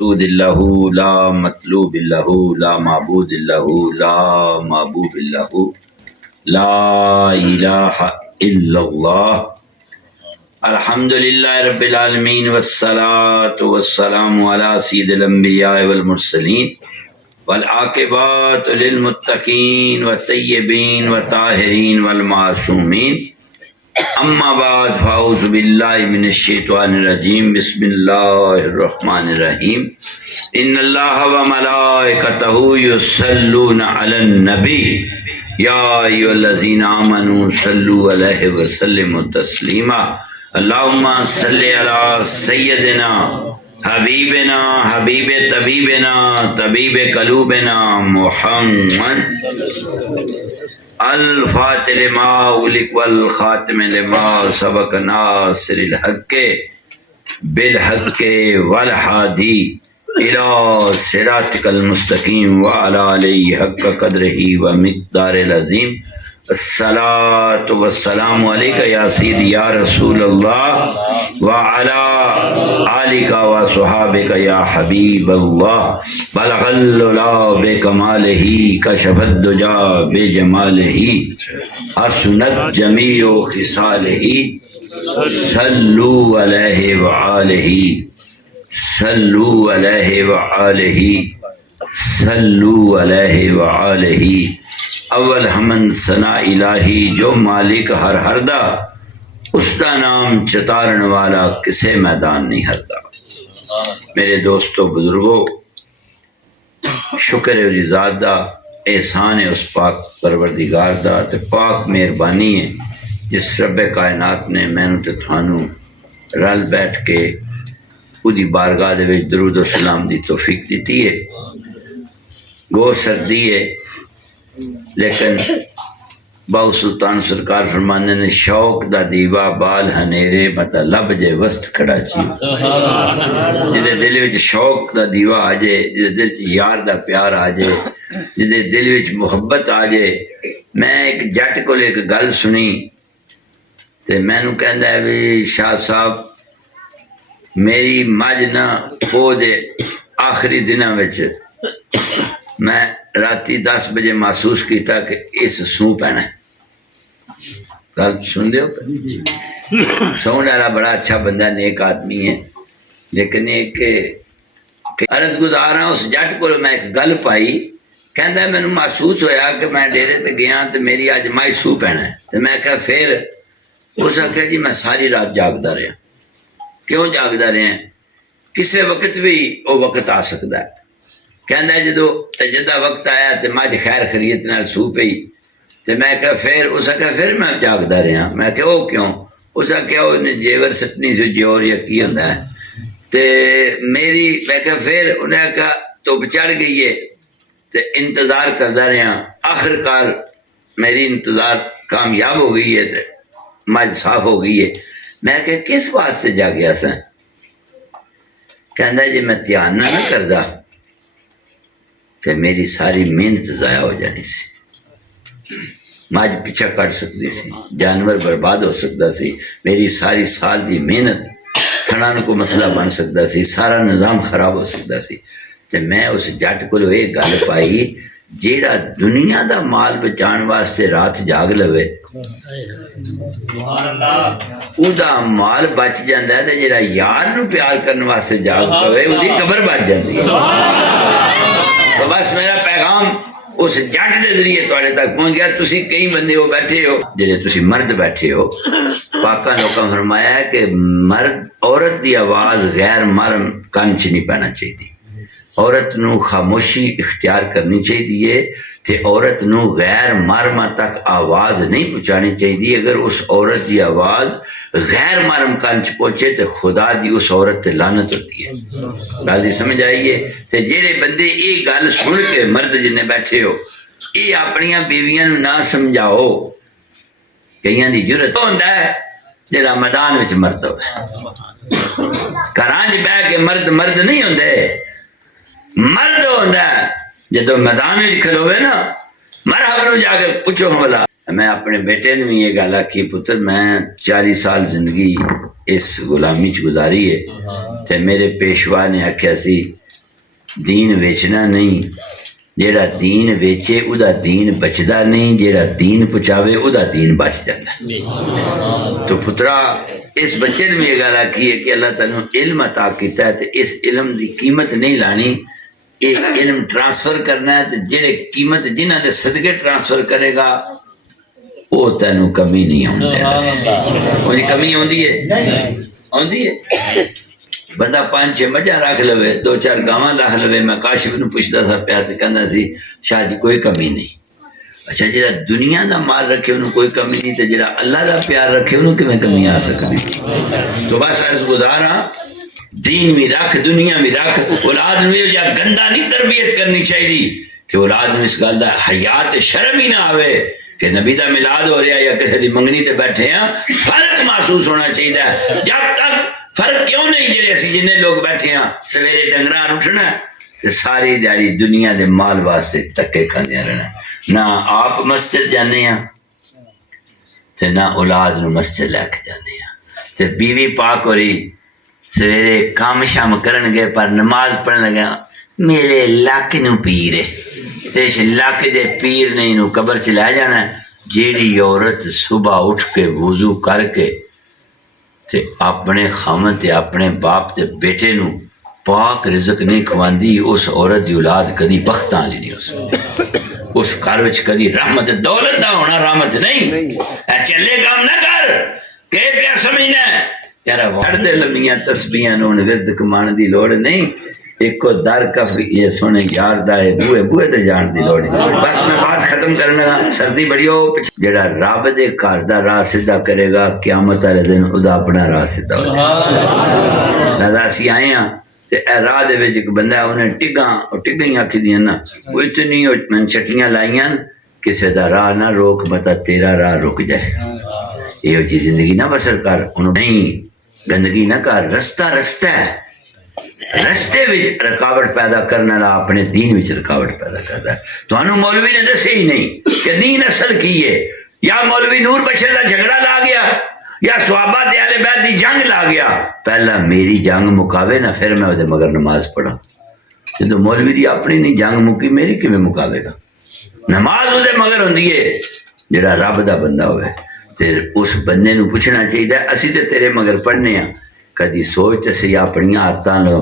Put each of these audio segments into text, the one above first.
مقصود اللہ لا مطلوب اللہ لا معبود اللہ لا معبود اللہ لا الہ الا اللہ الحمد للہ رب العالمین والصلاة والسلام علی سید الانبیاء والمرسلین والعاقبات للمتقین والطیبین والطاہرین والمعصومین اما بعد فاعوذ باللہ من الشیطان الرجیم بسم اللہ الرحمن الرحیم ان اللہ وملائکتہ یصلون علی النبی یا ایھا الذین آمنوا صلوا علیہ وسلموا تسلیما اللہم صلی علی سیدنا حبیبنا حبیب طبیبنا طبیب قلوبنا محمد الفاتح لما اغلق والخاتم لما سبق ناصر الحق بالحق والہادی الى صراطک المستقیم وعلی آلہ حق قدرہ ومقدار العظیم الصلاۃ والسلام علیکہ یا سیدی یا رسول اللہ وعلی آلک وصحابک یا حبیب اللہ بلغ العلا بکمالہ کشف الدجا بجمالہ حسنت جمیع خصالہ صلوا علیہ وآلہ صلوا علیہ وآلہ صلوا علیہ وآلہ اول حمد ثنا الہی جو مالک ہر ہردا اس کا نام چتارن والا کسے میدان نہیں ہردا۔ میرے دوستو بزرگو، شکر ہے ذات دا، احسان ہے اس پاک پروردگار دا تے پاک مہربانی ہے جس رب کائنات نے مینوں تے تھانوں رل بیٹھ کے اودی بارگاہ دے وچ درود و سلام دی توفیق دیتی ہے۔ گو سردی ہے لیکن باو سلطان سرکار فرماندے نے شوق دا دیوا بال ہنیرے متا لب جے وسط کھڑا چی جدے دل وچ شوق دا دیوا آ جائے، جدے دل وچ یار دا پیار آ جائے، جدے دل وچ محبت آ جائے۔ میں ایک جٹ کو ایک گل سنی تے مینوں کہندا ہے بھی شاہ صاحب میری مجھ نہ او دے آخری دناں وچ میں راتی 10 بجے محسوس کیتا کہ اس سو پینا ہے۔ گل سن دیو سون والا بڑا اچھا بندہ نیک آدمی ہے، لیکن ایک عرض گزار ہاں اس جٹ کو میں ایک گل پائی، کہندا ہے مینوں محسوس ہویا کہ میں ڈیرے تے گیا تے میری اج مائی سو پینا ہے۔ تے میں کہا پھر اس آخیا جی میں ساری رات جاگدا رہا۔ کیوں جاگدا رہا؟ کسے وقت بھی وہ وقت آ سکتا ہے۔ کہندا ہے جدو جدہ وقت آیا تے مجھ خیر خریت نال سو پئی تے میں کہا پھر اس آخیا پھر میں جاگدا رہا۔ میں کہا وہ کیوں؟ اس آخیا انہیں جیور سٹنی سے جوور یا کی ہوندا ہے تے میری میں کہا پھر انہیں کہا تو چڑھ گئی ہے تے انتظار کردا رہا، آخرکار میری انتظار کامیاب ہو گئی ہے تے مجھ صاف ہو گئی ہے۔ میں کہا کس واسطے جاگیا سا؟ کہندا جی میں دھیان نہ کردا تے میری ساری محنت ضائع ہو جانی سی، مجھ پیچھا کٹ سکتی سی، جانور برباد ہو سکتا سی، میری ساری سال دی محنت تھڑان کو مسئلہ بن سکتا سی، سارا نظام خراب ہو سکتا سی۔ تے میں اس جٹ کو ایک گل پائی، جیڑا دنیا دا مال بچان واسطے رات جاگ لوے او دا مال بچ جاندا ہے تے جیڑا یار نو پیار کرنے واسطے جاگ پوے او دی قبر بچ جاندی ہے۔ تو بس میرا پیغام اس جٹ دے ذریعے تواڈے تک پہنچ گیا۔ تسی کئی بندے ہو بیٹھے ہو جڑے تسی مرد بیٹھے ہو، پاکاں لوکاں فرمایا ہے کہ مرد عورت دی آواز غیر مرم کان چ نہیں پینا چاہیے، عورت نو خاموشی اختیار کرنی چاہیے تے عورت نو غیر مرمہ تک آواز نہیں پہنچانی چاہیے۔ اگر اس عورت دی آواز غیر مرم کان چ پہنچے تے خدا دی اس عورت تے لعنت ہوتی ہے۔ گل دی سمجھ آئیے؟ تے جڑے بندے یہ گل سن کے مرد جنے بیٹھے ہو یہ اپنیاں بیویاں نو نہ سمجھاؤ، کئیاں دی جرت ہوندا ہے جڑا میدان وچ مرد ہوے، گھراں وچ بیٹھ کے مرد نہیں ہوندے، مرد ہوندا ہے جدو میدان وچ کھلوے نا مرحبا نو جا کے پوچھو حملہ۔ میں اپنے بیٹے نے یہ گل آکھی، پتر میں 40 سال زندگی اس غلامی چ گزاری ہے تے میرے پیشوا نے آکھیا سی دین ویچنا نہیں، جیڑا دین ویچے او دا دین بچدا نہیں، جیڑا دین پہنچاوے او دا دین بچ جاتا ہے۔ تو پترا اس بچے نے یہ گل آکھی ہے کہ اللہ تعالیٰ نے علم عطا کیتا ہے تے اس علم دی قیمت نہیں لانی، یہ علم ٹرانسفر کرنا ہے تے جڑے قیمت جنہ دے صدقے ٹرانسفر کرے گا وہ تینوں کمی نہیں ہوندی، کمی ہوندی ہے۔ بندہ 5-6 مجھا رکھ لوے، 2-4 گاواں رکھ لوے، میں کاشف نو پوچھتا سا پیا تے کہندا سی شاہ جی کوئی کمی نہیں۔ اچھا جڑا دنیا دا مال رکھے انہوں کوئی کمی نہیں تے جڑا اللہ دا پیار رکھے انہوں کیویں کمی آ سکتی؟ تو بس عرض گزارا دین بھی رکھ، دنیا بھی رکھ، اولاد نو یہ جا گندا نہیں تربیت کرنی چاہیے کہ اولاد نو اس گل دا حیات شرم ہی نہ آوے کہ نبی دا میلاد ہو رہا یا کسی دی منگنی تے بیٹھے ہیں، فرق محسوس ہونا چاہیے۔ جب تک فرق کیوں نہیں جڑے اسی جنہیں لوگ بیٹھے ہیں سویرے ڈنگراں اٹھنا تے ساری دیہڑی دنیا دے مال واسطے تکے کھاندے رہنا، نہ آپ مسجد جانے ہیں تے نہ اولاد نو مسجد لے کے جانے ہیں، تے بیوی پاک ہو رہی سویرے کام شام کرن گے پر نماز پڑھن لگا میرے لک نو پیر ہے تے لک دے پیر نہیں نو قبر چ لے جانا۔ جیڑی عورت صبح اٹھ کے وضو کر کے تے اپنے خامن تے اپنے باپ تے بیٹے نو پاک رزق نہیں کھواندی اس عورت دی اولاد کدی بختاں والی نہیں ہو سکتی، اس گھر وچ کدی رحمت دولت دا ہونا رحمت نہیں۔ اے چلے کام نہ کر کہ پیا سمجھنا یار وڑ دے لمیاں تسبیحاں نوں ورد کمان دی لوڑ نہیں، ایک کو در کف یہ سونے یار دا ہے بوئے تے جان دی لوڑ نہیں۔ بس میں بات ختم کرنا، سردی بڑی ہو، جڑا رب دے گھر دا راہ سیدھا کرے گا قیامت والے دن ادا اپنا راہ سیدھا ہو جائے گا۔ لہذا اسی آئے ہیں تے اے راہ دے وچ ایک بندہ انہیں ٹگاں ہی آکھی دیاں نا، وہ اتنی من چٹیاں لائیاں کسے دا راہ نہ روک متا تیرا راہ رک جائے، یہ جی زندگی نہ بسر کر، انہوں نہیں گندگی نہ کر، رستہ ہے، رستے وچ رکاوٹ پیدا کرنے والا اپنے دین وچ رکاوٹ پیدا کرتا ہے۔ تو انہوں مولوی نے دسے ہی نہیں کہ دین اصل کی ہے، یا مولوی نور بشیر دا جھگڑا لا گیا یا صحابہ دے اہل بیت دی جنگ لا گیا، پہلا میری جنگ مکاوے نہ پھر میں وہ مگر نماز پڑھا۔ جب مولوی دی اپنی نہیں جنگ مکی میری کیویں مکاوے گا؟ نماز وہ مگر ہوندی ہے جڑا رب دا بندہ ہوئے تے اس بندے نو پوچھنا چاہیے اسی تے تیرے مگر پڑھنے ہیں، کدی سوچ تے سی اپنی عادتاں لو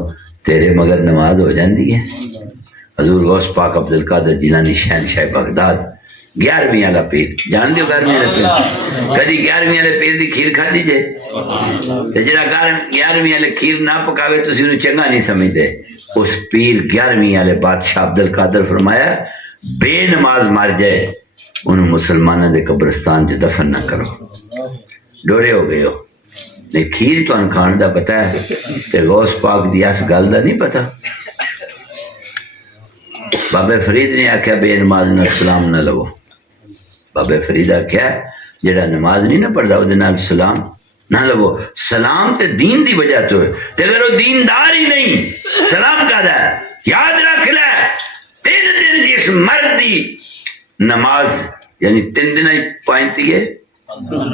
تیرے مگر نماز ہو جاندی ہے۔ حضور غوث پاک عبدالقادر جیلانی شہنشاہ بغداد 11ویں والا پیر جان دیو، 11ویں والا پیر کدی 11ویں والے پیر دی کھیر کھادی جے تے جڑا 11ویں والے کھیر نہ پکاوے تسی انہوں چنگا نہیں سمجھدے۔ اس پیر 11ویں والے بادشاہ عبدالقادر فرمایا بے نماز مر جائے انہوں مسلمانوں دے قبرستان چ دفن نہ کرو، ڈورے ہو گئے ہو۔ نہیں کھیر تو کھان دا پتہ ہے تے غوث پاک دی اس گل دا نہیں پتہ۔ بابے فرید نے آکھیا بے نماز نال سلام نہ لو، بابے فرید آکھیا جڑا نماز نہیں نہ پڑھدا او دے نال سلام نہ لو۔ سلام تے دین دی وجہ تو ہے تے اگر وہ دیندار ہی نہیں سلام کا ہے، یاد رکھ لے 3 دن جس مرد دی نماز یعنی 3 دن پائنتی ہے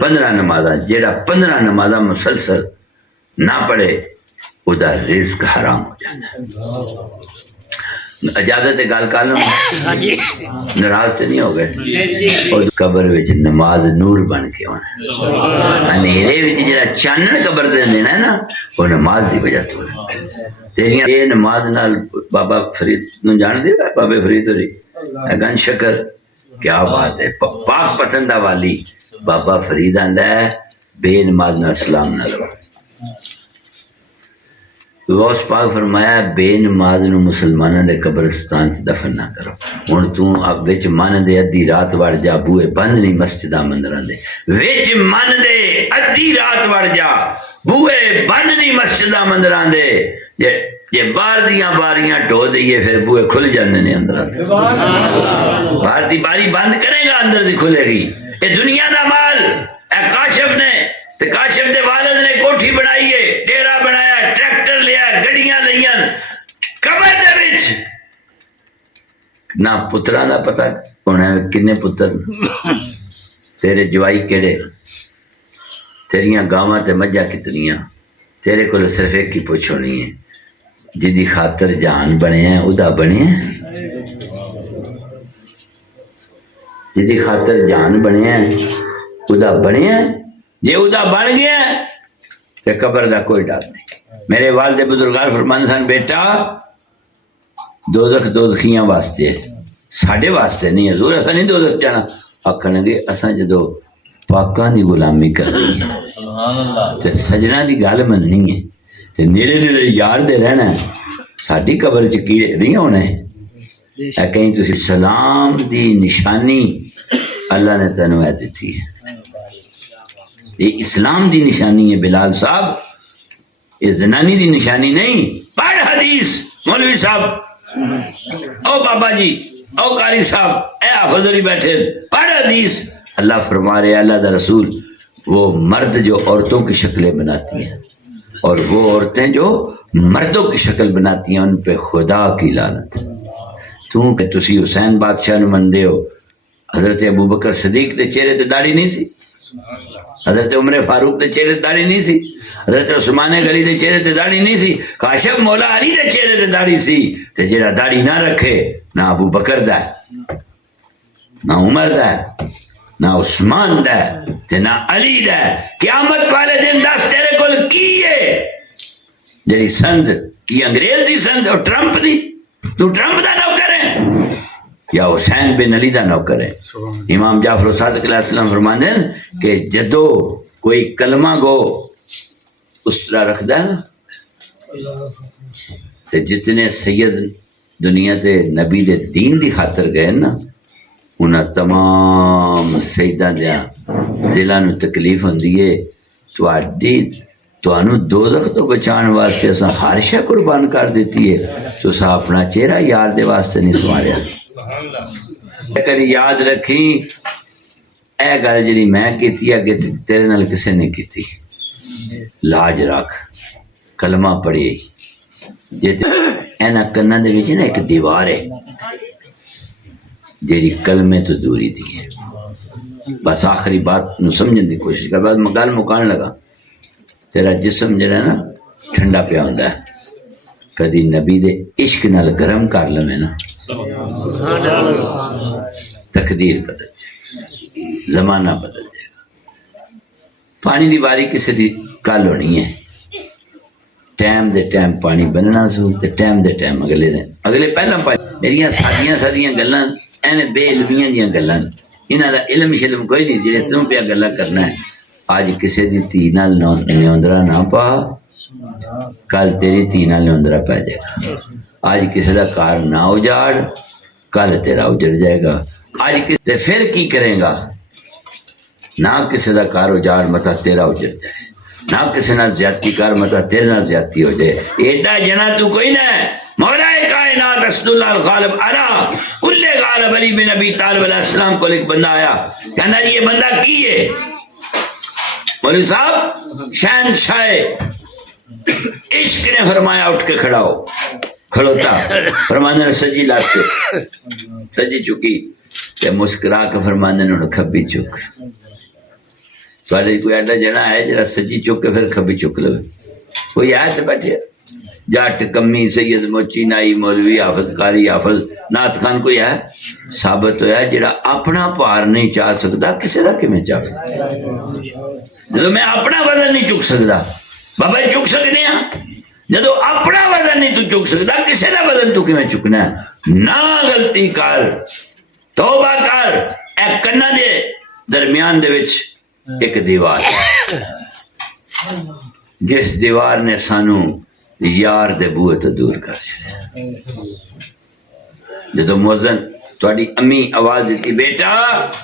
15 نمازاں، جیڑا 15 نمازاں مسلسل نہ پڑھے او دا رزق حرام ہو جاتا ہے۔ اجازت گل کر لوں، ناراض تو نہیں ہو گئے؟ اور قبر وچ نماز نور بن کے ہونا، اندھیرے وچ جڑا چانن قبر دے دینا نا وہ نماز دی وجہ تو ہے۔ تیریاں یہ نماز نال بابا فرید نو جان دے بابے فرید ہوری گن شکر کیا بات ہے، پاک پتندہ والی بابا فرید آندا ہے بے نماز نہ سلام نہ لو۔ غوث پاک فرمایا بے نماز نو مسلمانوں دے قبرستان چ دفن نہ کرو۔ ہن تو اب وچ من دے ادھی رات وڑ جا بوئے بند نہیں مسجداں مندراں دے، وچ من دے ادھی رات وڑ جا بوئے بند نہیں مسجداں مندراں دے، جے باہر دیاں باریاں ڈھو دئیے پھر بوئے کھل جاندے نے اندراں دے، باہر دی باری بند کرے گا اندر دی کھلے گی۔ اے دنیا دا مال اے کاشف نے تے کاشف دے والد نے کوٹھی بنائی ہے، ڈیرا بنایا، ٹریکٹر لیا، گڑیاں لیاں، قبر دے وچ نہ پتراں دا پتہ ہونا کنے پتر تیرے جوائی کیڑے، تیریاں گاواں تے مجھاں کتنیاں، تیرے کول صرف ایک ہی پوچھ ہونی ہے جدی خاطر جان بنے ہیں ادا بنے ہیں، جدی خاطر جان بنے ہیں ادا بنے ہیں، جے ادا بن گیا تے قبر دا کوئی ڈر نہیں۔ میرے والد بزرگار فرماندے سن بیٹا دوزخ دوزخیاں واسطے ہے، ساڈے واسطے نہیں، حضور اساں نہیں دوزخ جانا۔ آکھن گے اساں جدو پاکاں دی غلامی کرنی ہے تے سجنا دی گل مننی ہے تے نیڑے نیڑے یار دے رہنا ہے، ساڈی قبر چ کیڑے نہیں ہونا ہے۔ اے کہیں تسی سلام دی نشانی اللہ نے تینوں اے دتی ہے، یہ اسلام دی نشانی ہے بلال صاحب، یہ زنانی دی نشانی نہیں۔ پڑھ حدیث مولوی صاحب، او بابا جی، او قاری صاحب، اے حافظ علی بیٹھے، پڑھ حدیث۔ اللہ فرما رہے اللہ دا رسول، وہ مرد جو عورتوں کی شکلیں بناتی ہیں اور وہ عورتیں جو مردوں کی شکل بناتی ہیں ان پہ خدا کی لعنت۔ تو کہ تسی حسین بادشاہ نو مندے ہو، حضرت ابو بکر صدیق دے چہرے تے داڑھی نہیں سی، حضرت عمر فاروق دے چہرے تے داڑھی نہیں سی، حضرت عثمان غنی دے چہرے تے داڑھی نہیں سی، کاشف مولا علی دے چہرے تے داڑھی سی، تے جڑا داڑھی نہ رکھے نہ ابو بکر دا ہے، نہ عمر دا ہے، نہ عثمان دا ہے تے نہ علی دا ہے۔ قیامت والے دن دس تیرے کول کی ہے جڑی سند کی انگریز دی سند اور ٹرمپ دی؟ تو ٹرمپ دا نوکر ہے یا حسین بن علی دا نوکر ہے؟ امام جعفر صادق علیہ السلام فرماندے ہیں کہ جدو کوئی کلمہ گو اس طرح رکھدا ہے نا تے جتنے سید دنیا تے نبی دے دین دی خاطر گئے نا انہاں تمام سیداں دیاں دلاں نوں تکلیف ہوندی ہے، تانوں دوزخ تو بچان واسطے اساں ہر شے قربان کر دیتی ہے، تو اساں اپنا چہرہ یار دے واسطے نہیں سواریا۔ کدی یاد رکھی اے گل جڑی میں کیتی اگے تیرے نال کسے نے کیتی، لاج رکھ، کلمہ پڑھی جے اینا کناں دے وچ نا ایک دیوار ہے جیڑی کلمے تو دوری دی ہے۔ بس آخری بات نو سمجھن دی کوشش کر، بعد میں گل مکان لگا۔ تیرا جسم جڑا نا ٹھنڈا پیا ہوندا ہے، کدی نبی دے عشق نال گرم کر لویں نا تقدیر بدل جائے گا، زمانہ بدل جائے گا۔ پانی دی باری کسی دی کل ہونی ہے، ٹائم دے ٹائم پانی بننا سو تے ٹائم دے ٹائم اگلے پہلا پانی۔ میریاں سادیاں گلاں ایویں بے علمیاں دیاں گلاں، انہاں دا علم شلم کوئی نہیں، جڑے توں پیا گلاں کرنا ہے۔ آج کسی دی تھی نال نیوندرا نہ پا، کل تیری تھی نال نیوندرا پہ جائے گا۔ آج کسی دا کار نہ اجاڑ، کل تیرا اجڑ جائے گا۔ آج کسی پھر کی کریں گا؟ نہ کسی دا کار اجاڑ متا تیرا اجڑ جائے، نہ کسی نال زیادتی کر متا تیرے نال زیادتی ہو جائے۔ ایڈا جنا تو کوئی نہ ہے۔ مولا کائنات اسد اللہ الغالب علی کل غالب علی بن ابی طالب علیہ السلام کو ایک بندہ آیا، کہنا یہ بندہ کی ہے؟ مولوی صاحب شہنشاہ عشق نے فرمایا اٹھ کے کھڑا ہو، کھڑوتا فرمانے نے سجی لاستے سجی چکی کہ مسکرا کے فرمانے نے کھبی چک۔ کوئی ایڈا جنا ہے جڑا سجی چک کے پھر کھبی چک لو؟ کوئی آئے تو بیٹھے جٹ کمی سید موچی نائی مولوی حافظ قاری حافظ نعت خان کوئی ہے؟ ثابت ہویا جڑا اپنا پار نہیں چاہ سکتا کسی دا کیویں چاہے؟ جدو میں اپنا وزن نہیں چک سکتا، بابا چک سکنے ہاں، جدو اپنا وزن نہیں تو چک سکتا کسی دا وزن تو کیویں چکنا ہے؟ نہ غلطی کر، توبہ کر۔ اے کناں دے درمیان دے وچ ایک دیوار، جس دیوار نے سانو یار دے بوئے تو دور کر چلے۔ جدو موزن تھوڑی امی آواز دیتی بیٹا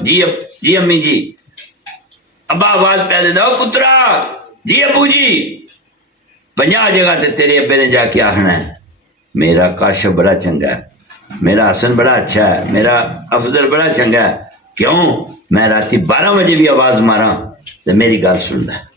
جی امی جی، ابا آواز پہ دے دو پترا جی ابو جی، 50 جگہ تے تیرے ابے نے جا کے آخنا ہے میرا کاشف بڑا چنگا ہے، میرا حسن بڑا اچھا ہے، میرا افضل بڑا چنگا ہے، کیوں میں راتی 12 بجے بھی آواز مارا تو میری گل سندا ہے،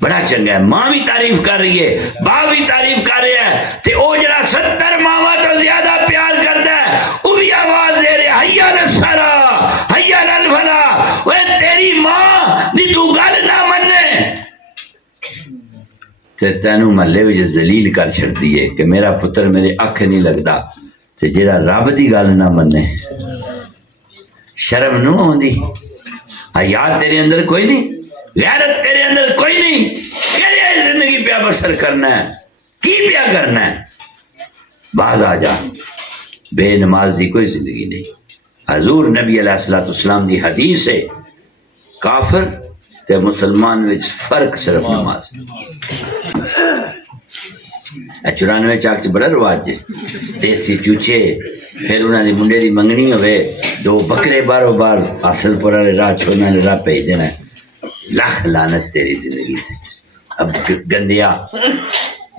بڑا چنگا ہے۔ ماں بھی تعریف کر رہی ہے، باپ بھی تعریف کر رہے ہیں، تے او جڑا 70 ماواں تو زیادہ پیار کردا ہے وہ بھی آواز دے رہے حی علی الصلاۃ حی علی الفلاح۔ اوے تیری ماں دی تو گل نہ منے تے تے تینوں محلے وچ ذلیل کر چھڑدی ہے کہ میرا پتر میرے اکھ نہیں لگدا، تے جڑا رب دی گل نہ منے شرم نہ ہوندی؟ حیا تیرے اندر کوئی نہیں؟ غیرت تیرے اندر کوئی نہیں؟ کیڑی زندگی پیا بسر کرنا ہے؟ کی پیا کرنا ہے؟ باز آ جا، بے نماز دی کوئی زندگی نہیں۔ حضور نبی علیہ السلام دی حدیث ہے کافر تے مسلمان وچ فرق صرف نماز۔ 94 چاک چ بڑا رواج ہے، دیسی چوچے، پھر انہاں دی منڈے دی منگنی ہوئے، 2 بکرے بارو بار حاصل پور والے راہ چھوڑنے والے راہ بھیج دینا ہے۔ لکھ لعنت تیری زندگی تے۔ اب گندیا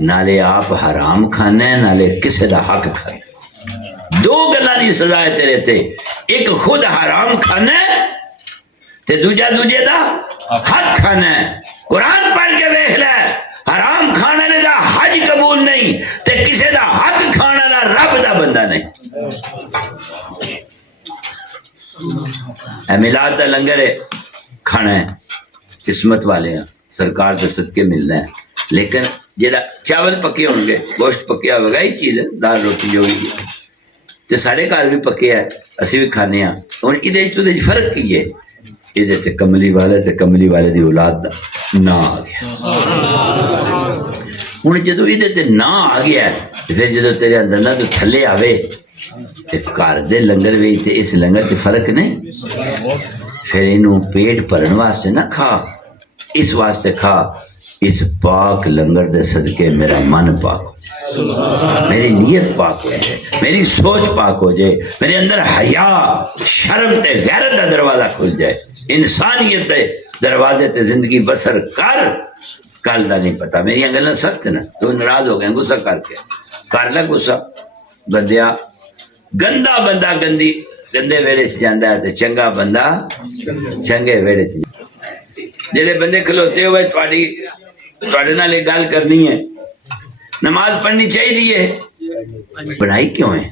نالے آپ حرام کھانا ہے نالے کسے دا حق کھانا ہے۔ 2 گلاں دی سزا ہے تیرے تے، ایک خود حرام کھانا ہے تے دوجا دوجے دا حق کھانا ہے۔ قرآن پڑھ کے دیکھ لے، حرام کھانا نے دا حج قبول نہیں تے کسے دا حق کھانا نہ رب دا بندہ نہیں۔ اے میلاد دا لنگر ہے کھانا ہے، قسمت والے ہیں، سرکار دے صدقے ملنا ہے، لیکن جڑا چاول پکے ہوں گے، گوشت پکیا ہوگا، ہی چیز ہے دال روٹی جو ہوگی تے سارے گھر بھی پکے ہے، اسی بھی کھانے ہیں۔ ہن ادھے تو فرق کی ہے؟ ادھے تے کملی والے دی اولاد دا نا آ گیا۔ ہن جدو ادھے تے نا آ گیا پھر جدو تیرے اندر نہ تو تھلے آوے تے گھر دے لنگر وچ تے اس لنگر تے فرق نہیں۔ پھر انہوں پیٹ بھرن واسطے نہ کھا، اس واسطے کھا اس پاک لنگر دے صدقے میرا من پاک ہو جائے، میری نیت پاک ہو جائے، میری سوچ پاک ہو جائے، میرے اندر حیا شرم تے غیرت دا دروازہ کھل جائے، انسانیت دے دروازے تے زندگی بسر کل دا نہیں پتا۔ میری گلاں سخت نا، تو ناراض ہو گئے غصہ کر کے، کر لے غصہ بندیا۔ گندا بندہ گندے ویڑے سے جاندہ ہے تے چنگا بندہ چنگے ویڑے سے۔ جڑے بندے کھلوتے ہوئے تواڈے نال گل کرنی ہے، نماز پڑھنی چاہیے، بڑھائی کیوں ہے؟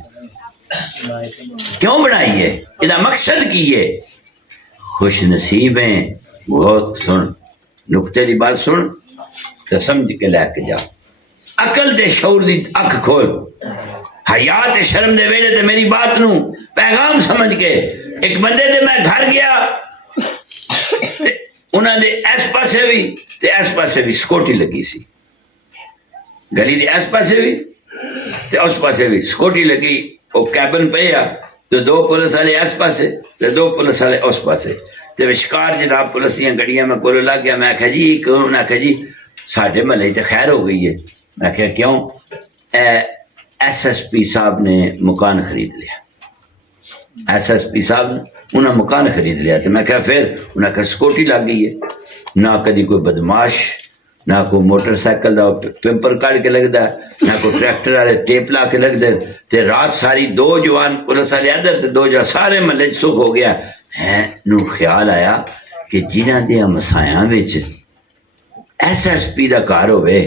کیوں بڑھائی ہے؟ یہ مقصد کی ہے؟ خوش نصیب ہیں، بہت سن نقطے دی بات سن تو سمجھ کے لے کے جا، عقل تے شعور دی اکھ کھول، حیا تے شرم دے ویڑے تے میری بات نو پیغام سمجھ کے۔ ایک بندے دے میں گھر گیا، انہاں دے اس پاسے بھی تے اس پاسے بھی سکوٹی لگی سی، گلی دے اس پاسے بھی تے اس پاسے بھی سکوٹی لگی، وہ کیبن پہ آ تو 2 پولیس والے اس پاسے تے 2 پولیس والے اس پاسے تے وشکار جناب پولیس دیاں گڑیاں میں کول لگ گیا۔ میں آخیا جی کیوں؟ انہوں نے آخیا جی ساڈے محلے تے خیر ہو گئی ہے۔ میں آخیا کیوں؟ SSP صاحب نے مکان خرید لیا، SSP صاحب نے انہوں نے مکان خرید لیا۔ تو میں کہا پھر انہوں نے کہا سکوٹی لگ گئی ہے، نہ کدی کوئی بدماش، نہ کوئی موٹر سائیکل دا پیمپر کاٹ کے لگ دا، نہ کوئی ٹریکٹر والے ٹیپ لا کے لگ دے۔ تے رات ساری 2 جوان پولیس والے ادھر تے 2 جوان سارے محلے سکھ ہو گیا۔ نو خیال آیا کہ جنہاں دے مسایاں وچ SSP دا کار ہوئے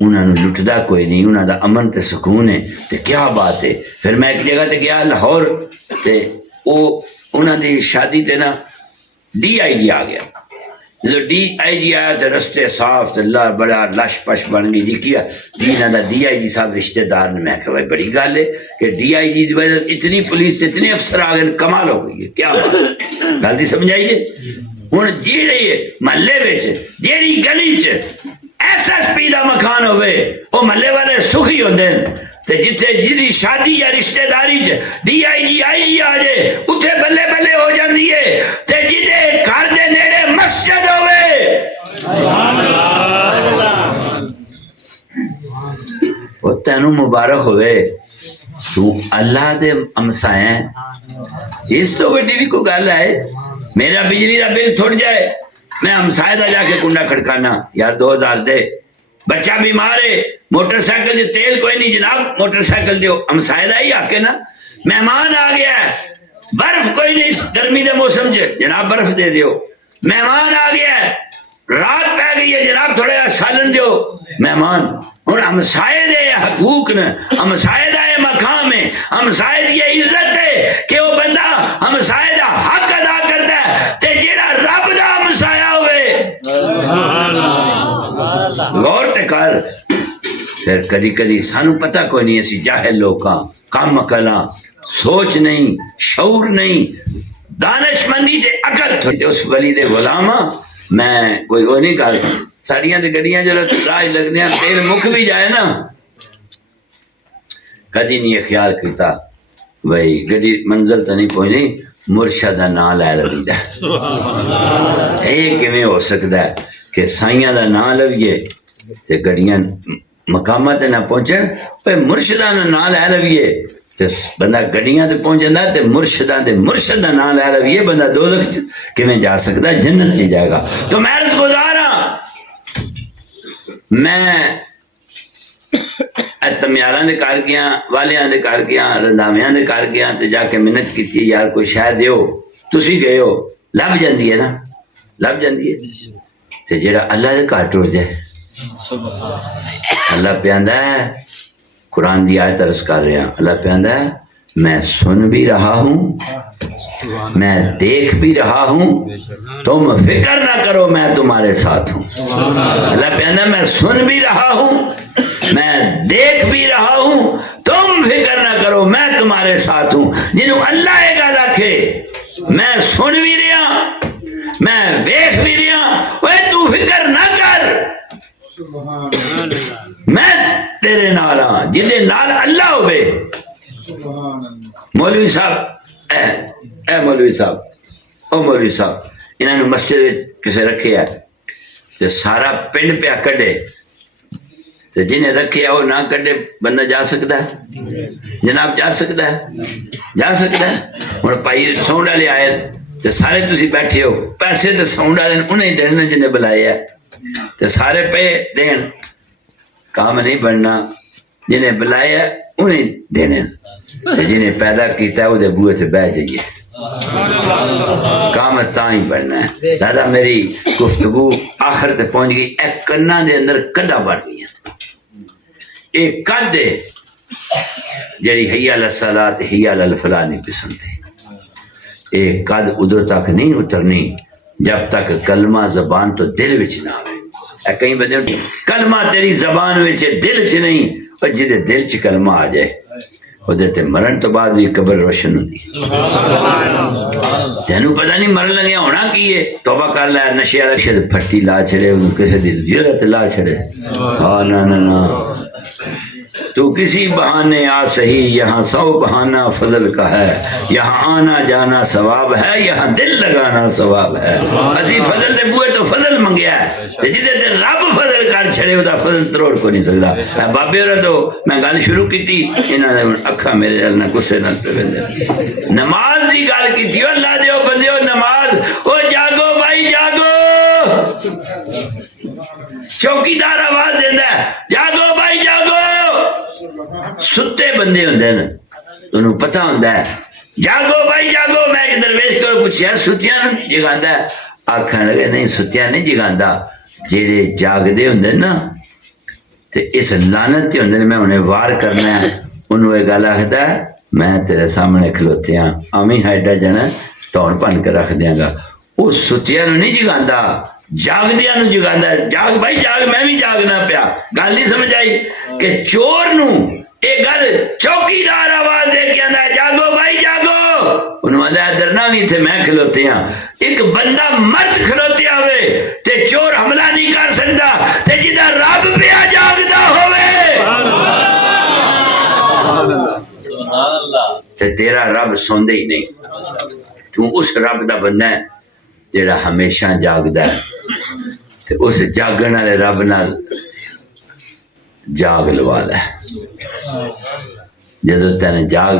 انہوں نے لٹدا کوئی نہیں، انہوں دا امن تے سکون ہے، تے کیا بات ہے۔ پھر میں ایک جگہ تے گیا لاہور، تے انہوں دی شادی تے نا DIG آ گیا۔ جو DIG آیا تے رستے صاف تے اللہ بڑا لش پش بن گئی جی کیا جی انہوں دا DIG صاحب رشتہ دار نے۔ میں کہا بھائی بڑی گل ہے کہ DIG دی وجہ اتنی پولیس تے اتنے افسر آ گئے، کمال ہو گئی ہے، کیا بات گل دی سمجھائیے۔ ہن جیڑی محلے وچ جیڑی گلی چ SSP دا مکان ہوئے وہ محلے والے سکھی ہوندے ہیں، تے جتھے جدی شادی یا رشتہ داری چ DIG IG آ جائے اتھے بلے بلے ہو جاندی ہے، تے جدے گھر دے نیڑے مسجد ہوئے وہ تینوں مبارک ہوئے، تو اللہ دے ہمسائیں اس تو وڈی بھی کوئی گل ہے؟ میرا بجلی دا بل تھوڑ جائے میں ہمسائے دا جا کے کنڈا کھڑکانا یا 2000 دے، بچہ بیمار ہے موٹر سائیکل دے تیل کوئی نہیں جناب موٹر سائیکل دیو، ہمسائے دا ہی آ کے نا۔ مہمان آ گیا ہے برف کوئی نہیں گرمی دے موسم چ جناب برف دے دیو، مہمان آ گیا ہے رات پہ گئی ہے جناب تھوڑا جا سالن دیو مہمان۔ ہن ہمسائے دے حقوق نے، ہمسائے دا یہ مقام ہے، ہمسائے دی یہ عزت ہے کہ وہ بندہ ہمسائے دا حق ادا کرتا ہے تے جیڑا رب دا ہمسایا ہوئے غور تے کر پھر کدی کدی سانو پتہ کوئی نہیں، اسی جاہل لوکاں، کم عقلاں، سوچ نہیں، شعور نہیں، دانش مندی تے عقل تھوڑی اس ولی دے غلاماں میں کوئی وہ نہیں کر ساڑیاں دے گڑیاں جو راج لگ دیاں تیل مک بھی جائے نا کدی نہیں یہ خیال کیتا بھئی گڑی منزل تو نہیں پہنچی مرشد دا نام لے لوی دا اے کیویں ہو سکدا ہے کہ سائیاں دا نام لویے تے گڑیاں مقامات تے نہ پہنچن پہ مرشداں دا نام لے لویے تے بندہ گڑیاں تے پہنچ جاندا تے مرشداں دے مرشد دا نام لے لویے بندہ دوزخ کیویں جا سکدا ہے جنت چ جائے گا تو میں عرض گزار ہاں میں تمیاراں دے کر گیا والیاں دے کر گیا رنداویاں دے کر گیا تے جا کے منت کیتی یار کوئی شے دیو تسی گئے ہو لب جاندی ہے نا لب جاندی ہے تے جڑا اللہ دے گھر ٹر جائے اللہ پیاندا ہے قرآن دی آیت عرض کر رہے ہیں اللہ پیاندا ہے میں سن بھی رہا ہوں میں دیکھ بھی رہا ہوں تم فکر نہ کرو میں تمہارے ساتھ ہوں اللہ پیاندا ہے میں سن بھی رہا ہوں میں دیکھ بھی رہا ہوں تم فکر نہ کرو میں تمہارے ساتھ ہوں جنہوں اللہ ایک رکھے میں سن بھی رہا میں دیکھ بھی رہا وہ تو فکر نہ کر میں تیرے نال ہاں جدے نال اللہ ہوئے مولوی صاحب اے مولوی صاحب او مولوی صاحب انہوں نے مسجد کسے رکھے ہے تے سارا پنڈ پہ کڈے تے جنہیں رکھے وہ نہ کڈے بندہ جا سکتا ہے جناب جا سکتا ہے جا سکتا ہے اور بھائی ساؤنڈ والے آئے تے سارے تسی بیٹھے ہو پیسے تے ساؤنڈ والے انہیں دینے جنہیں بلائے ہے تے سارے پہ دین کام نہیں بننا جنہیں بلائے ہے انہیں دینے تے جنہیں پیدا کیتا ہے وہ دے بوئے تے بہ جائیے کام تاں ہی بننا ہے دادا میری گفتگو آخر تے پہنچ گئی ایک کنہ دے اندر کدا بڑھنی ہے ایک قد ہے جڑی حی علی الصلاۃ حی علی الفلاح نہیں پسند ایک قد ادھر تک نہیں اترنی جب تک کلمہ زبان تو دل وچ نہ آئے کئی بندے کلمہ تیری زبان وچ دل چ نہیں اور جدے دل چ کلمہ آ جائے وہ تے مرن تو بعد بھی قبر روشن ہوتی تینوں پتہ نہیں مرن لگیا ہونا کی ہے توبہ کر لے نشے والا شد پھٹی لا چھڑے انہوں کسے دل زیرت لا چھڑے ہاں نا تو کسی بہانے آ سہی یہاں 100 بہانہ فضل کا ہے یہاں آنا جانا ثواب ہے یہاں دل لگانا ثواب ہے اسی فضل دے بوئے تو فضل منگیا ہے جدے تے رب فضل کر چھڑے ہوتا فضل تروڑ کو نہیں سکتا بابے اور تو میں گل شروع کی تھی انہاں دے اکھاں میرے جل نہ غصے نہ پوندے نماز دی گل کی تھی اللہ دیو بندیو نماز او جاگو بھائی جاگو چوکیدار آواز دیندا ہے جاگو بھائی جاگو ستے بندے ہوندے نا انہوں پتہ ہوندا ہے جاگو بھائی جاگو میں ایک درویش کو پوچھیا ستیاں جگاندا ہے آکھن لگے نہیں ستیاں نہیں جگاندا جڑے جاگدے ہوندے نا تے اس لعنت تے ہوندے میں انہیں وار کرنا ہے انہوں یہ گل آکھدا ہے میں تیرے سامنے کھلوتے ہاں امی ہیڈا جنا توڑ پن کے رکھ دیاں گا وہ ستیاں نو نہیں جگاندا جاگدیاں نو جگاندا ہے جاگ بھائی جاگ میں بھی جاگنا پیا گل نہیں سمجھ آئی کہ چور نو ایک گل چوکیدار آواز دے کے آندا ہے جاگو بھائی جاگو انہوں آندا ہے درنا بھی تھے میں کھلوتے ہاں ایک بندہ مرد کھلوتے ہوئے تے چور حملہ نہیں کر سکتا تے جدہ رب پیا جاگدا ہوئے تے تیرا رب سوندے ہی نہیں تو اس رب دا بندہ ہے جیڑا ہمیشہ جاگدا ہے تے اس جاگن والے رب نال جاگ لوا لے جدو تین جاگ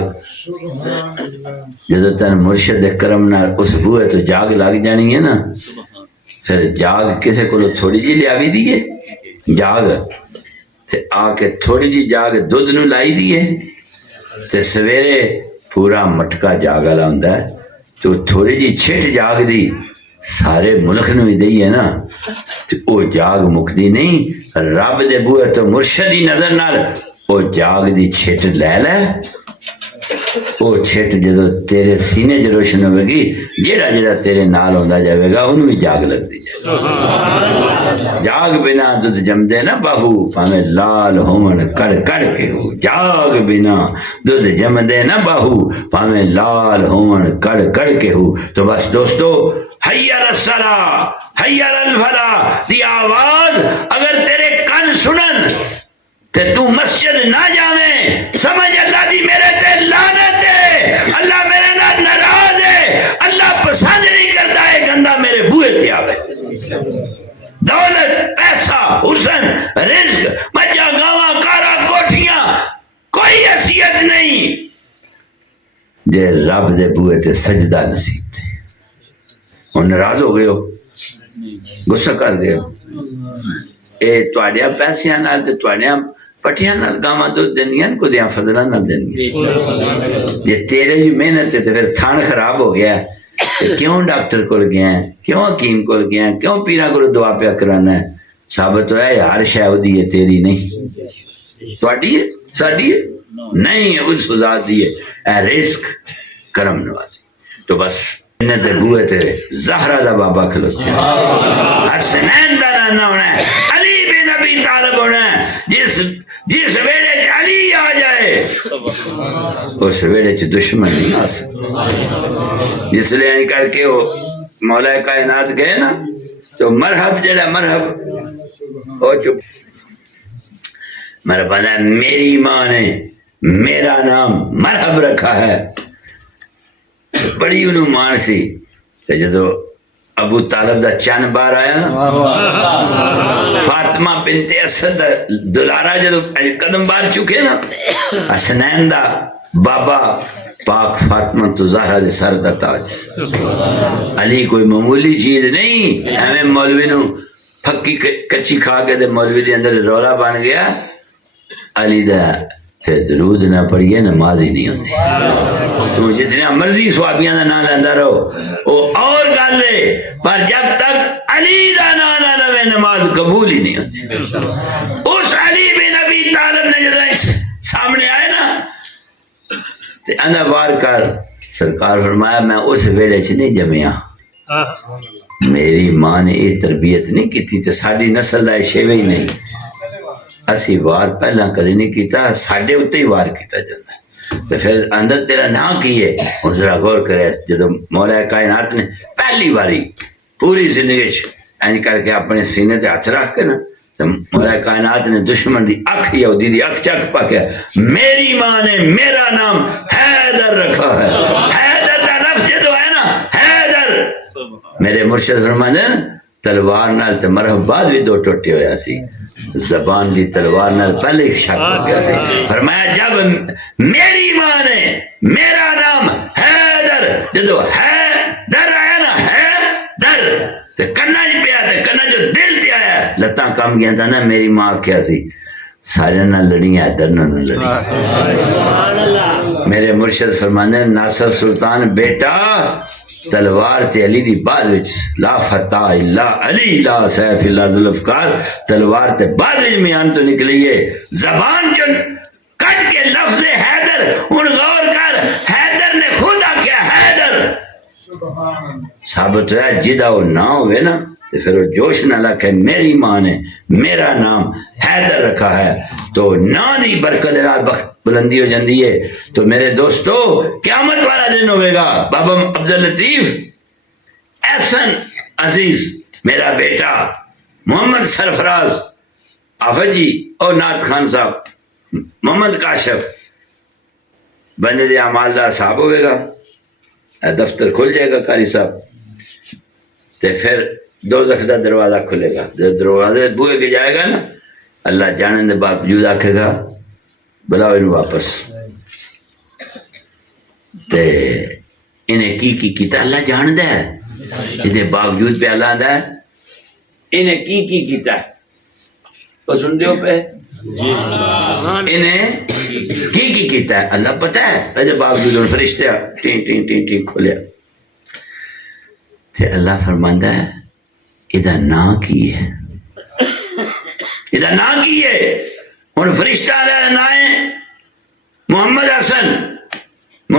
جدو تین مرشد کرم نال اس بوئے تو جاگ لگ جانی ہے نا پھر جاگ کسے کو تھوڑی جی لیا بھی دیئے جاگ تے آ کے تھوڑی جی جاگ دودھ نو لائی دیئے تے سویرے پورا مٹکا جاگ والا ہوندا ہے تو تھوڑی جی چھٹ جاگ دی سارے ملک نو بھی دئی ہے نا تو او جاگ مکدی نہیں رب دے بوئے تو مرشدی نظر نال او جاگ دی چھٹ لے لے وہ چھٹ جدو تیرے سینے چ روشن ہوے گی، جیڑا جیڑا تیرے نال ہوندا جاوے گا انہوں بھی جاگ لگتی جائے۔ جاگ بنا دودھ جمدے نہ بہو، پاویں لال ہون کڑ کڑ کے ہو۔ جاگ بنا دودھ جمدے نہ بہو، پاویں لال ہون کڑ کڑ کے ہو۔ تو بس دوستو، حی علی الصلاۃ حی علی الفلاح دی آواز اگر تیرے کن سنن تے تو مسجد نہ جاویں، سمجھ اللہ دی میرے تے لعنت ہے، اللہ میرے نال ناراض ہے، اللہ پسند نہیں کرتا ہے گندا میرے بوئے تے آوے۔ دولت، پیسہ، حسن، رزق، مجھا گاواں کارا کوٹھیاں، کوئی حیثیت نہیں جے رب دے بوئے تے سجدہ نصیب نہیں۔ ہن ناراض ہو گئے ہو، غصہ کر گئے ہو، اے تواڈیاں پیسیاں نال تے تواڈیاں پٹھیاں نال گاواں دودھ دینیاں کو دیاں فضلاں نال دینیاں۔ جے تیرے ہی محنت ہے تے پھر تھان خراب ہو گیا ہے، کیوں ڈاکٹر کول گیا ہے، کیوں حکیم کول گیا ہے، کیوں پیراں کول دعا پیا کرانا ہے؟ ثابت ہوا ہے ہر شے اودی ہے، تیری نہیں، تواڈی ہے، ساڈی ہے نہیں، اس ذات دی ہے۔ اے رزق کرم نوازی۔ تو بس جنت دے بوئے تے زہرا دا بابا کھلوتے ہیں، حسنین دا نانا ہونا ہے، علی بن ابی طالب ہونا ہے۔ جس ویڑے چ علی آ جائے اس ویڑے چ دشمن نہیں آ سکتا۔ جس لئے این کر کے وہ مولا کائنات گئے نا، تو مرحب جڑا مرحب ہو چپ، میرا بنا میری ماں نے میرا نام مرحب رکھا ہے، بڑی انہوں مان سی۔ تو جدو ابو طالب دا چن بار آیا نا، فاطمہ بنت اسد دلارا جدو قدم بار چکے نا، حسنین دا بابا پاک فاطمہ تو زہرا دے سر دا تاج۔ علی کوئی معمولی چیز نہیں، ہمیں مولوی نو پھکی کچی کھا کے دے مولوی دے اندر رولا بن گیا، علی دا تے درود نہ پڑھیے نماز ہی نہیں ہوتی۔ تو جتنا مرضی صحابیاں دا نام لیندہ رہو وہ اور گل ہے، پر جب تک علی دا نام نہ لوے نماز قبول ہی نہیں ہوتی۔ اس علی بن ابی طالب نے جب سامنے آئے نا تے اندر وار کر، سرکار فرمایا میں اس ویڑے چ نہیں جمیا، میری ماں نے یہ تربیت نہیں کی تھی تے ساڈی نسل دا شیوے ہی نہیں، اسی وار پہلا کدی نہیں کیتا، ساڈے اتے ہی وار کیتا جاتا ہے۔ تو پھر اندر تیرا نام کی ہے؟ اور ذرا غور کرے، جدو مولا کائنات نے پہلی باری پوری زندگی این کر کے اپنے سینے تے ہاتھ رکھ کے نا، تو مولا کائنات نے دشمن دی اکھ یہودی دی اکھ چک پا کے میری ماں نے میرا نام حیدر رکھا ہے۔ حیدر کا لفظ جدو ہے نا، حیدر، میرے مرشد فرماتے ہیں تلوار نال تے مرحب بعد بھی دو ٹوٹے ہویا سی، زبان دی تلوار نال پہلے ہی شک ہو گیا سی۔ فرمایا جب میری ماں نے میرا نام حیدر، جدو حیدر آیا نا، حیدر تے کنا جی پیا تے کنا جو دل تے آیا، لتاں کم گیا تھا نا، میری ماں کیا سی سارے نہ لڑی، حیدر نہ لڑی۔ میرے مرشد فرماندے ہیں ناصر سلطان بیٹا تلوار تے علی دی بعد وچ، لا فتح الا علی لا سیف الا ذوالفقار، تلوار تے بعد وچ میان تو نکلیے، زبان جو کٹ کے لفظ حیدر، ان غور کر، حیدر نے خود آکھیا حیدر، ثابت ہے جدا وہ نہ ہوئے نا تو پھر وہ جوش نہ لکھے میری ماں نے میرا نام حیدر رکھا ہے، تو نا دی برکت بخت بلندی ہو جاندی ہے۔ تو میرے دوستو قیامت والا دن ہوئے گا، بابا عبداللطیف احسن عزیز میرا بیٹا محمد سرفراز آفت جی اور نعت خان صاحب محمد کاشف بندے دے اعمال دا صاحب ہوئے گا، دفتر کھل جائے گا قاری صاحب، تے پھر دوزخ دا دروازہ کھلے گا، جب دروازے بوئے کے جائے گا نا، اللہ جاننے دے باوجود آکھے گا بلاؤ انہوں واپس، تے انہیں کی کیتا اللہ جان دے، جدے باوجود پہ اللہ دے انہیں کی کیتا ہے، تو سن دیو پہ انہیں کی کیتا ہے اللہ پتہ ہے، جدے باوجود ان فرشتے ٹین ٹین ٹین ٹین کھولیا، تے اللہ فرماندہ ہے ادھا نا کی ہے، ادھا نا کی ہے، ان فرشتہ علیہ نائیں محمد حسن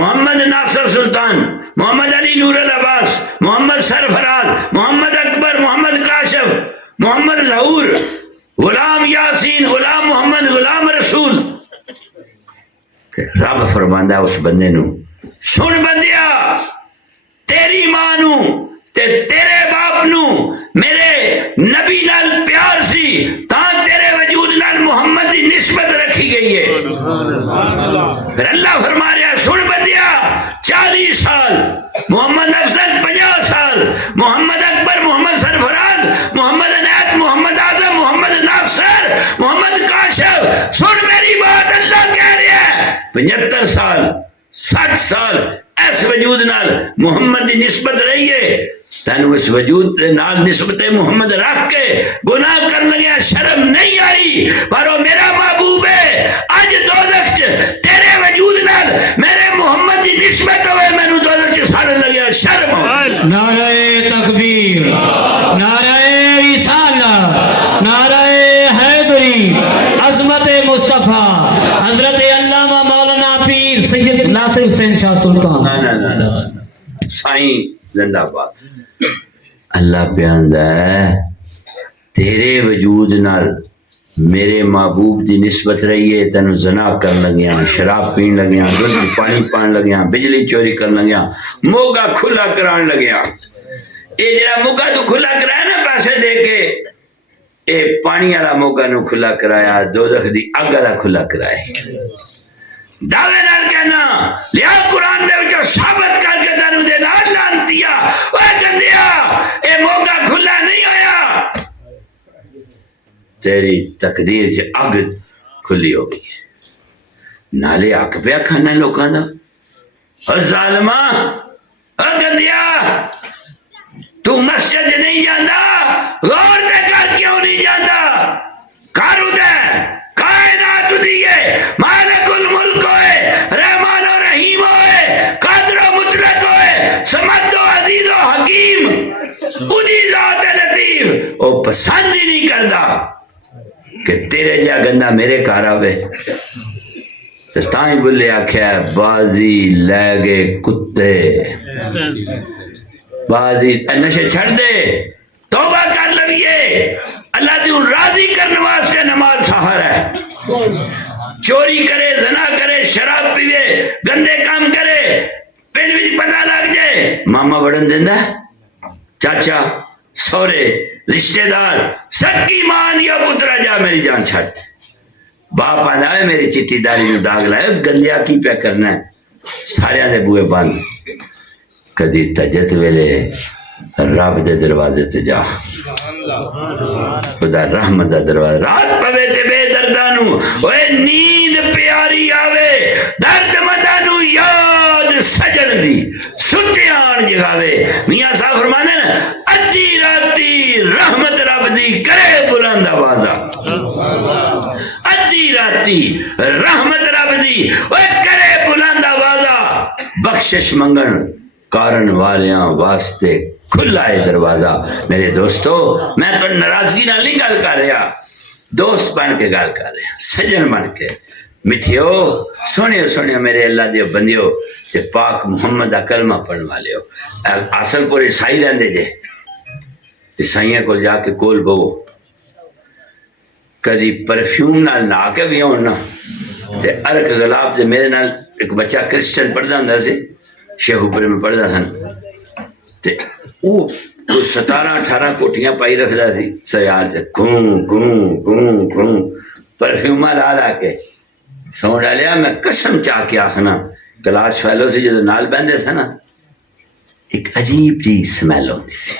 محمد ناصر سلطان، محمد علی نور العباس، محمد سرفراز، محمد اکبر، محمد کاشف، محمد ظہور، غلام یاسین، غلام محمد، غلام رسول. رب فرماندا اس بندے نو سن بندیا، تیری ماں نو تے تیرے باپ نو میرے نبی نال پیار سی تاں تیرے وجود نال محمد دی نسبت رکھی گئی ہے. پھر اللہ فرما رہا سن بندیا 40 سال محمد افضل، 50 سال محمد اکبر، محمد سرفراز، محمد عنایت، محمد اعظم، محمد ناصر، محمد کاشف، سن میری بات، اللہ کہہ رہا ہے 75 سال 60 سال اس وجود نال محمد دی نسبت رہی ہے. تینو اس وجود نال نسبت محمد رکھ کے گناہ کر لگیا شرم نہیں آئی، پر وہ میرا محبوب ہے. اج دوزخ چ تیرے وجود نال میرے محمد دی نسبت ہوئے، مینوں دوزخ چ سڑن لگیا شرم ہو. نعرہ تکبیر، نعرہ رسالت، نعرہ حیدری، عظمت مصطفیٰ، حضرت علامہ مولانا پیر سید ناصر حسین شاہ سلطان. نا سائیں زندہ باد. اللہ پیاندا ہے تیرے وجود نال میرے محبوب دی نسبت رہی ہے. تینوں زنا کرن لگیاں، شراب پین لگیاں، دودھ پانی پان لگیاں، بجلی چوری کرن لگیاں، موگا کھلا کران لگیاں. اے جڑا موگا تو کھلا کرایا نا پیسے دے کے، اے پانی والا موگا نو کھلا کرایا، دوزخ دی اگ والا کھلا کرایا. دعوے نال کہنا لیا قرآن دے وچوں ثابت کر کے تینوں دے نال لانتیا اوے گندیا اے موقع کھلا نہیں ہویا، تیری تقدیر چ اگ کھلی ہو گئی. نالے حق پیا کھانا لوکاں دا. او ظالما، او گندیا، تو مسجد نہیں جاندا، غور تے کر کیوں نہیں جاندا؟ کارو دے کائنات دیئے مالک الملک ہوئے، رحمان و رحیم ہوئے، قادر و مطلق ہوئے، سمد و عزیز و حکیم، خودی ذات لطیف. او پسند ہی نہیں کردا کہ تیرے جا گندہ میرے گھر آوے. تو تائیں بلے آکھیا بازی لے گئے کتے، بازی نشے چھڑ دے، توبہ کر لویے. اللہ دی راضی کرنے واسطے نماز سحر ہے. چوری کرے، زنا کرے، شراب پیوے، گندے کام کرے، پنڈ وچ پتہ لگ جائے ماما بڑھن دیندا، چاچا، سورے، رشتہ دار، سکی مان یا پترا جا میری جان چھڑ. باپ آندا ہے میری چٹی داری نو داغ لائے، گندیا کی پہ کرنا ہے. سارے دے بوئے بند. کدی تجت ویلے رب دے دروازے تے جا، خدا رحمت دا دروازہ. رات پوے تے بے دردانو اوے نیند پیاری آوے، درد مدانو یاد سجن دی ستیان جگاوے. میاں صاحب فرمانے نا ادھی راتی رحمت رب دی کرے بلند آوازہ. ادھی راتی رحمت رب دی اوے کرے بلند آوازہ. بخشش منگن کارن والیاں واسطے کھلا ہے دروازہ. میرے دوستو، میں تو ناراضگی نال نہیں گل کر رہا، دوست بن کے گل کر رہا، سجن بن کے. مٹھیو سنیو سنیو میرے اللہ دیو بندیو تے پاک محمد دا کلمہ پڑھن والے ہو. اصل پور عیسائی رہندے جے، عیسائیاں کو جا کے کول بو، کدی پرفیوم نال نہا کے بھی ہون نا تے ارک گلاب دے. میرے نال ایک بچہ کرسچن پڑھدا ہوندا سی، شیخ اوپر میں پڑھدا سن، تے وہ 17-18 کوٹیاں پائی رکھدا سی سیال چ، گھوں گھوں گھوں گھوں پرفیوما لا لا کے سو ڈالیا. میں قسم چاہ کے آخنا کلاس فیلو سے جدو نال بہندے تھے نا، ایک عجیب جی سمیل ہوندی سی،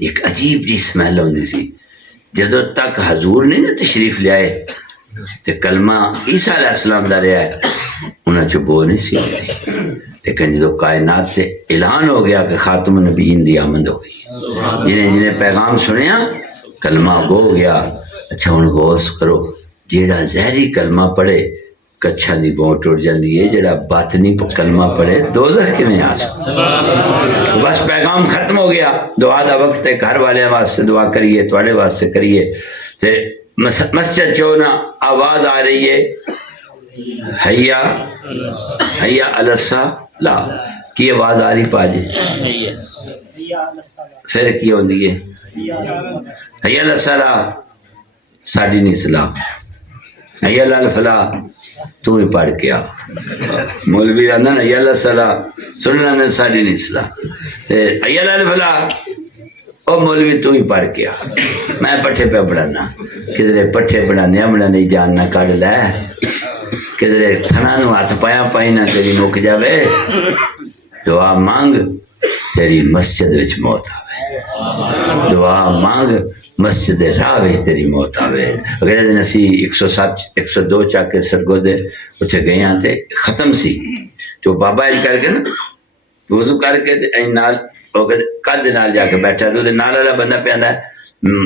ایک عجیب جی سمیل ہوندی سی. جدو تک حضور نے نا تشریف لے آئے تے کلمہ عیسیٰ علیہ السلام دا رہا ہے، انہاں چو بو نہیں سی ہوندی. لیکن جدو کائنات سے اعلان ہو گیا کہ خاتم النبیین دی آمد ہو گئی، جنہیں جنہیں پیغام سنیا کلمہ گو گیا. اچھا ہن غوث کرو، جیڑا زہری کلمہ پڑھے کچھا دی بون ٹوٹ جاندی ہے، جیڑا باطنی کلمہ پڑھے دوزخ کیویں آ سکدا. بس پیغام ختم ہو گیا. دعا دا وقت ہے، گھر والے واسطے دعا کریے، تواڈے واسطے کریے. تے مسجد چوں نا آواز آ رہی ہے حیا حیا الصلاۃ کی آواز آ رہی پاجی؟ پھر کی ہوندی ہے حیا الصلاۃ ساڈی نہیں صلاح، حیا الفلاح تو ہی پڑھ کے آ۔ مولوی آندا نا حیا الصلاۃ سننا نے ساڈی نہیں صلاح، حیا الفلاح او مولوی تو ہی پڑھ کے آ، میں پٹھے پہ پڑھانا، کدھرے پٹھے پڑھانے جان نہ کڈ لے، کدھرے تھنا نو ہاتھ پایا پائی نہ تیری مک جاوے، دعا مانگ تیری مسجد وچ موت آوے، دعا مانگ مسجد راہ وچ تیری موت آوے۔ اگلے دن اسی 107 102 چا کے سرگودے اتھے گئے ہاں تے ختم سی، جو بابا اج کر کے نا وضو کر کے نال کد نال جا کے بیٹھا تو نال والا بندہ پہندا ہے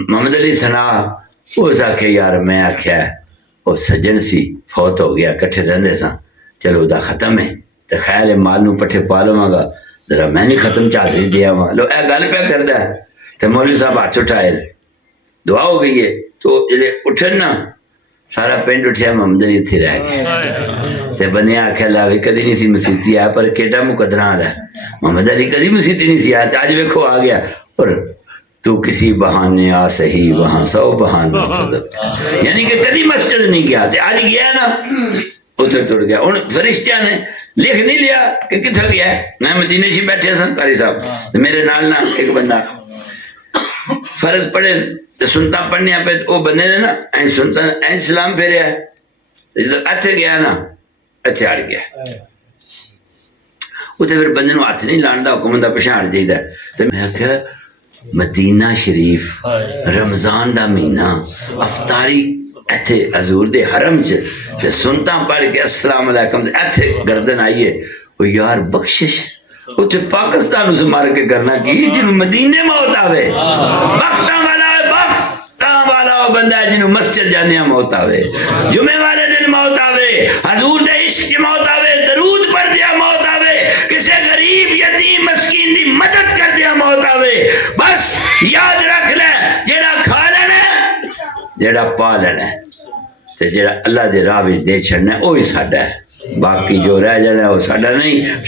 محمد علی سنا، اس آکھے یار میں آکھیا وہ سجن سی فوت ہو گیا کٹھے رہندے ساں، چلو دا ختم ہے تے خیر مال نو پٹھے پا لواں گا، ذرا میں نہیں ختم چادری دیا وا، لو اے گل پہ کردا ہے تے مولوی صاحب ہاتھ اٹھائے، دعا ہو گئی ہے تو جلے اٹھن نا سارا پنڈ اٹھیا، محمد علی اتھے رہ گیا تے بندے آکھیا لاوی کدی نہیں سی مسیتی آیا پر کیڈا مقدراں ہے، محمد علی کدی مسیتی نہیں سی آیا، آج ویکھو آ گیا، اور تو کسی بہانے آ سہی وہاں 100 بہانے، یعنی کہ کدی مسجد نہیں گیا تے آج گیا نا اتھے ٹر گیا۔ ہن فرشتیاں نے لکھ نہیں لیا کہ کتھا گیا ہے، میں مدینے سے بیٹھے سن قاری صاحب میرے نال نا ایک بندہ فرض پڑھے تے سنتا پڑھنے پہ وہ بندے نے نا این سنتا این سلام پھیریا جدو اتھے گیا نا اتھے اڑ گیا، اتھے پھر بندے نو ہاتھ نہیں لان دا حکم دا پچھاڑ جائیدا تے میں آکھیا مدینہ شریف رمضان دا مہینہ افطاری ایتھے حضور دے حرم چ تے سنتا پڑھ کے السلام علیکم ایتھے گردن آئیے، او یار بخشش اتھے پاکستان سے مار کے کرنا کی جنہوں مدینے موت آوے، وقتاں والا ہے وقتاں والا وہ بندہ ہے جنہوں مسجد جانے موت آوے، جمعے والے دن موت آوے، حضور دے عشق کی موت آوے، درود پڑھ دیا موت آوے، کسے غریب یتیم مسکین دی مدد کر دیا موت آوے، بس یاد رکھ لے جیڑا کھا لینا ہے جیڑا پا لینا ہے تے جیڑا اللہ دے راہ وچ دے چھڑنا ہے وہی ساڈا ہے، باقی جو رہ جانا ہے وہ ساڈا نہیں۔